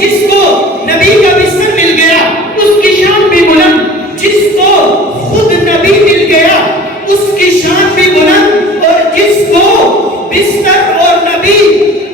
جس کو نبی کا بستر مل گیا اس کی شان بھی بلند، جس کو خود نبی مل گیا اس کی شان بھی بلند، اور جس کو بستر اور نبی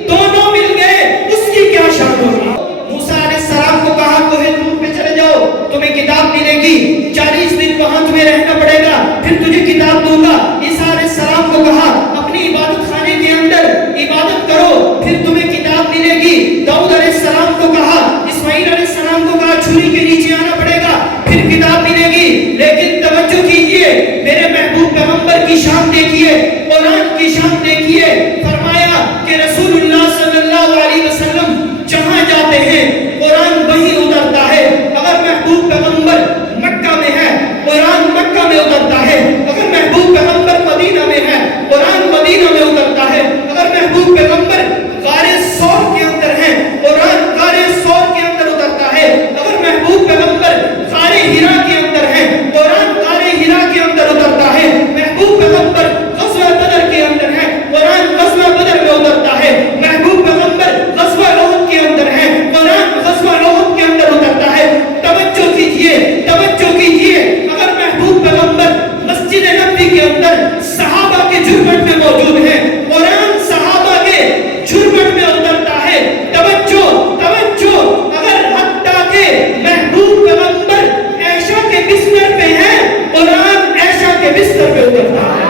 دونوں مل گئے اس کی کیا شان ہوگی۔ موسیٰ علیہ السلام کو کہا کوہ طور پہ چلے جاؤ، تمہیں کتاب ملے گی، 40 دن وہاں تمہیں رہنا پڑے گا، پھر تجھے کتاب دوں گا۔ عیسیٰ علیہ السلام کو کہا اپنی عبادت خانے کے اندر عبادت کرو، پھر تمہیں کتاب ملے گی۔ داؤد علیہ السلام کو کہا، اسماعیل علیہ السلام کو کہا چھری کے نیچے آنا پڑے گا، پھر کتاب ملے گی۔ لیکن توجہ کیجئے، میرے محبوب پیغمبر کی شان دیکھیے، قرآن کی شان دیکھیے۔ فرمایا کہ رسول اللہ صلی اللہ علیہ وسلم جہاں جاتے ہیں قرآن وہیں اترتا ہے۔ اگر محبوب پیغمبر مکہ میں ہے قرآن مکہ میں اترتا ہے، اگر محبوب پیغمبر مدینہ میں ہے قرآن مدینہ میں اترتا ہے، اگر محبوب پیغمبر غار ثور کے اندر ہے قرآن غار ثور کے اندر اترتا ہے، اگر محبوب پیغمبر غار حرا کے اندر ہے قرآن غار حرا کے اندر اترتا ہے، محبوب پیغمبر غزوہ بدر کے اندر ہے قرآن غزوہ بدر میں اترتا ہے، محبوب پیغمبر غزوہ احد کے اندر ہے قرآن غزوہ احد کے اندر اترتا ہے۔ توجہ کیجئے، توجہ کیجئے، اگر محبوب پیغمبر مسجد نبوی کے اندر صحابہ کے جھرمٹ میں موجود ہے قرآن صحابہ کے جھرمٹ میں اترتا ہے۔ توجہ توجہ، اگر حتیٰ کہ محبوب پیغمبر عائشہ کے بستر پہ ہے قرآن عائشہ کے بستر پہ اترتا ہے۔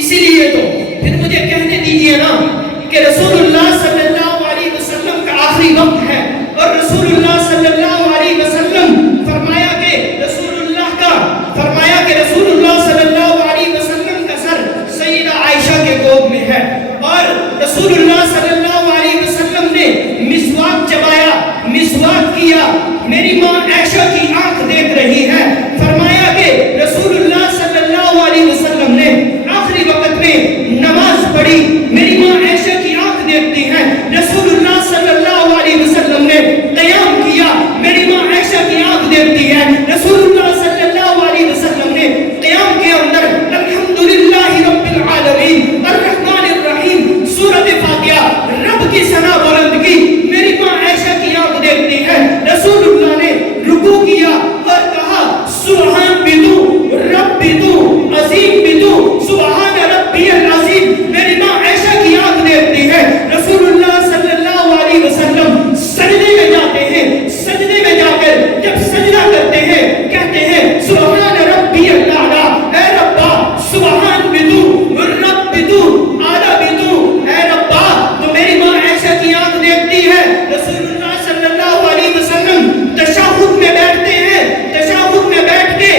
اسی لیے تو پھر مجھے کہنے دیجئے نا کہ رسول اللہ صلی اللہ علیہ وسلم کا آخری وقت ہے، اور رسول اللہ صلی اللہ علیہ وسلم فرمایا کہ رسول اللہ صلی اللہ علیہ وسلم کا سر سیدہ عائشہ کے گود میں ہے، اور رسول اللہ صلی اللہ علیہ وسلم نے مسواک چبایا، مسواک کیا، میری ماں عائشہ کی آنکھ دیکھ رہی ہے۔ فرمایا کہ رسول اللہ صلی اللہ علیہ وسلم نے آخری وقت میں نماز پڑھی، میری ماں عائشہ کی آنکھ دیکھتی ہے۔ رسول اللہ صلی اللہ علیہ وسلم نے قیام کیا، میری ماں عائشہ کی آنکھ دیکھتی ہے۔ رسول اللہ صلی اللہ علیہ وسلم نے قیام کے اندر الحمدللہ رب العالمین الرحمن الرحیم سورۃ فاتحہ رب کی ثنا بلند کی، میری ماں عائشہ کی آنکھ دیکھتی ہے۔ رسول اللہ نے رکوع کیا اور کہا سبحان بدو رب بدو عظیم بدو سبحان ربی العظیم، میری ماں عائشہ کی آنکھ دیکھتی ہے۔ رسول اللہ صلی اللہ علیہ وسلم سجدے میں جاتے ہیں، سجدے میں جا کر جب سجدہ کرتے ہیں کہتے ہیں سبحان ربی الاعلیٰ، اے ربا سبحان بدو رب بدو اعلیٰ بدو، اے ربا تو میری ماں عائشہ کی آنکھ دیکھتی ہے۔ رسول اللہ صلی اللہ علیہ وسلم تشہد میں بیٹھتے ہیں، تشہد میں بیٹھ کے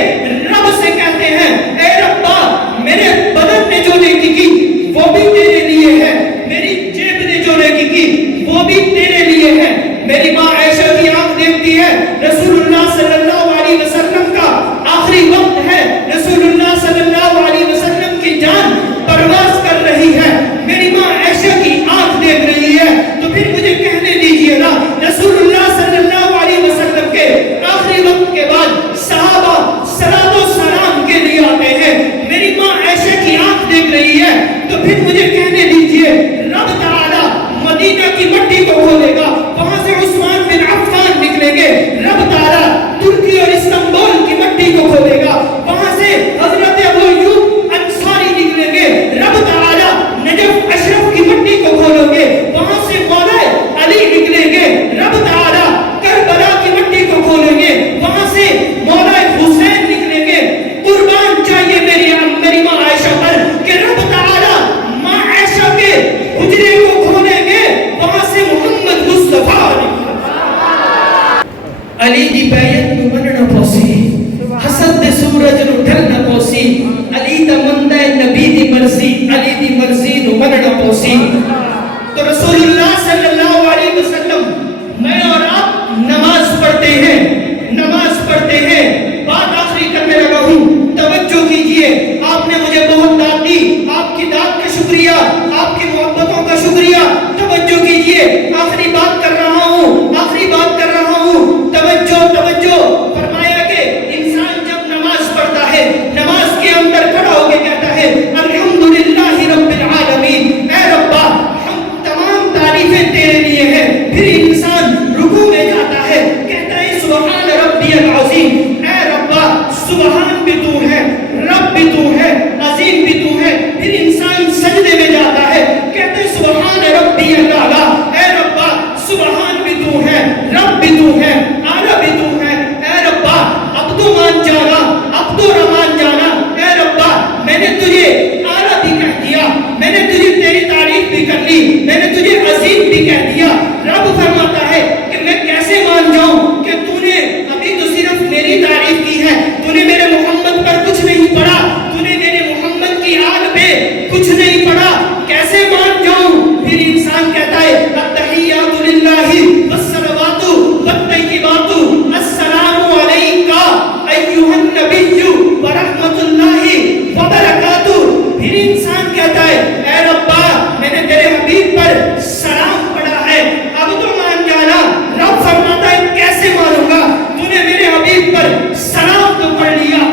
رب سے کہتے ہیں اے ربا میرے بدن نے جو نیکی کی وہ بھی تیرے لیے ہے، میری جیب نے جو نیکی کی وہ بھی تیرے لیے ہے۔ میری ماں عائشہ کی آنکھ دیکھتی ہے، رسول اللہ صلی اللہ علیہ وسلم کا آخری وقت ہے، رسول اللہ صلی اللہ علیہ وسلم کی جان پرواز کر رہی ہے، میری ماں عائشہ کی آنکھ دیکھ رہی ہے۔ تو پھر مجھے کہنے دیجئے نا رسول اللہ صلی اللہ علیہ وسلم کے آخری وقت کے بعد صحابہ صلاۃ و سلام کے لیے آتے ہیں، میری ماں عائشہ کی آنکھ دیکھ رہی ہے، تو پھر مجھے کہنے دیجئے رب تعالیٰ مدینہ کی مٹی کو کھولے گا، وہاں سے عثمان بن عفان نکلیں گے، رب تعالیٰ ترکی اور استنبول کی مٹی کو کھولے گا، وہاں سے حضرت ابو ایوب انصاری نکلیں گے، رب تعالیٰ نجف اشرف کی مٹی کو کھولیں گے، وہاں سے مولا علی نکلیں گے، رب تعالیٰ کربلا کی مٹی کو کھولیں گے، وہاں سے مولا حسین نکلیں گے۔ قربان چاہیے میری ماں عائشہ پر کہ رب تعالیٰ ماں عائشہ کے حجرے کو کھولیں گے، وہاں سے محمد مصطفیٰ علی دی بیعت نو مننا پوسی، حسد دے سورج نو ڈھلنا پوسی، علی دا مندہ نبی دی مرضی، علی دی مرضی نو مننا پوسی۔ تو رسول اللہ صلی اللہ علیہ وسلم میں اور آپ نماز پڑھتے ہیں، نماز پڑھتے ہیں، بات آخری کرنے لگا ہوں، توجہ کیجئے، آپ نے مجھے بہت داد دی، آپ کی داد کا شکریہ، آپ کی محبتوں کا شکریہ، توجہ کیجئے، آخری بات کر رہا ہوں، آخری بات کر رہا ہوں، توجہ توجہ۔ فرمایا کہ انسان جب نماز پڑھتا ہے نماز کے اندر کھڑا ہو کے کہتا ہے الحمدللہ رب العالمین، اے ربا ہم تمام انسان کہتا ہے التحیات للہ والصلوات والطیبات السلام علیکا ایھا النبی ورحمۃ اللہ وبرکاتہ، پھر انسان کہتا ہے اے ربا میں نے تیرے حبیب پر سلام پڑھا ہے، اب تو مان جانا۔ رب فرماتا ہے کیسے مانوں گا، تو نے میرے حبیب پر سلام تو پڑھ لیا،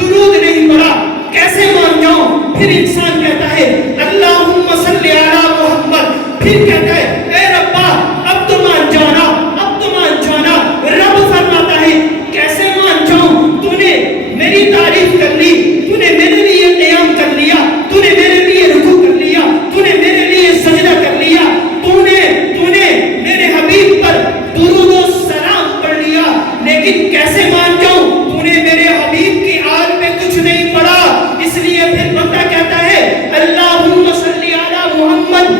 درود نہیں پڑھا، کیسے مان جاؤں؟ پھر انسان کہتا ہے اللہم صلی علی محمد، پھر کہتا ہے اے ربا اب تو مان جانا، اب تو مان جانا۔ رب فرماتا ہے کیسے مان جاؤں، تو نے میری تعریف کر لی، تو نے میرے لیے قیام کر لیا، تو نے میرے لیے رکوع کر لیا، تو نے میرے لیے سجدہ کر لیا، تو نے میرے حبیب پر درود و سلام پڑھ لیا، لیکن کیسے مان جاؤں، تو نے میرے حبیب کی آل پہ کچھ نہیں پڑھا۔ اس لیے پھر بندہ کہتا ہے اللہم صلی علی محمد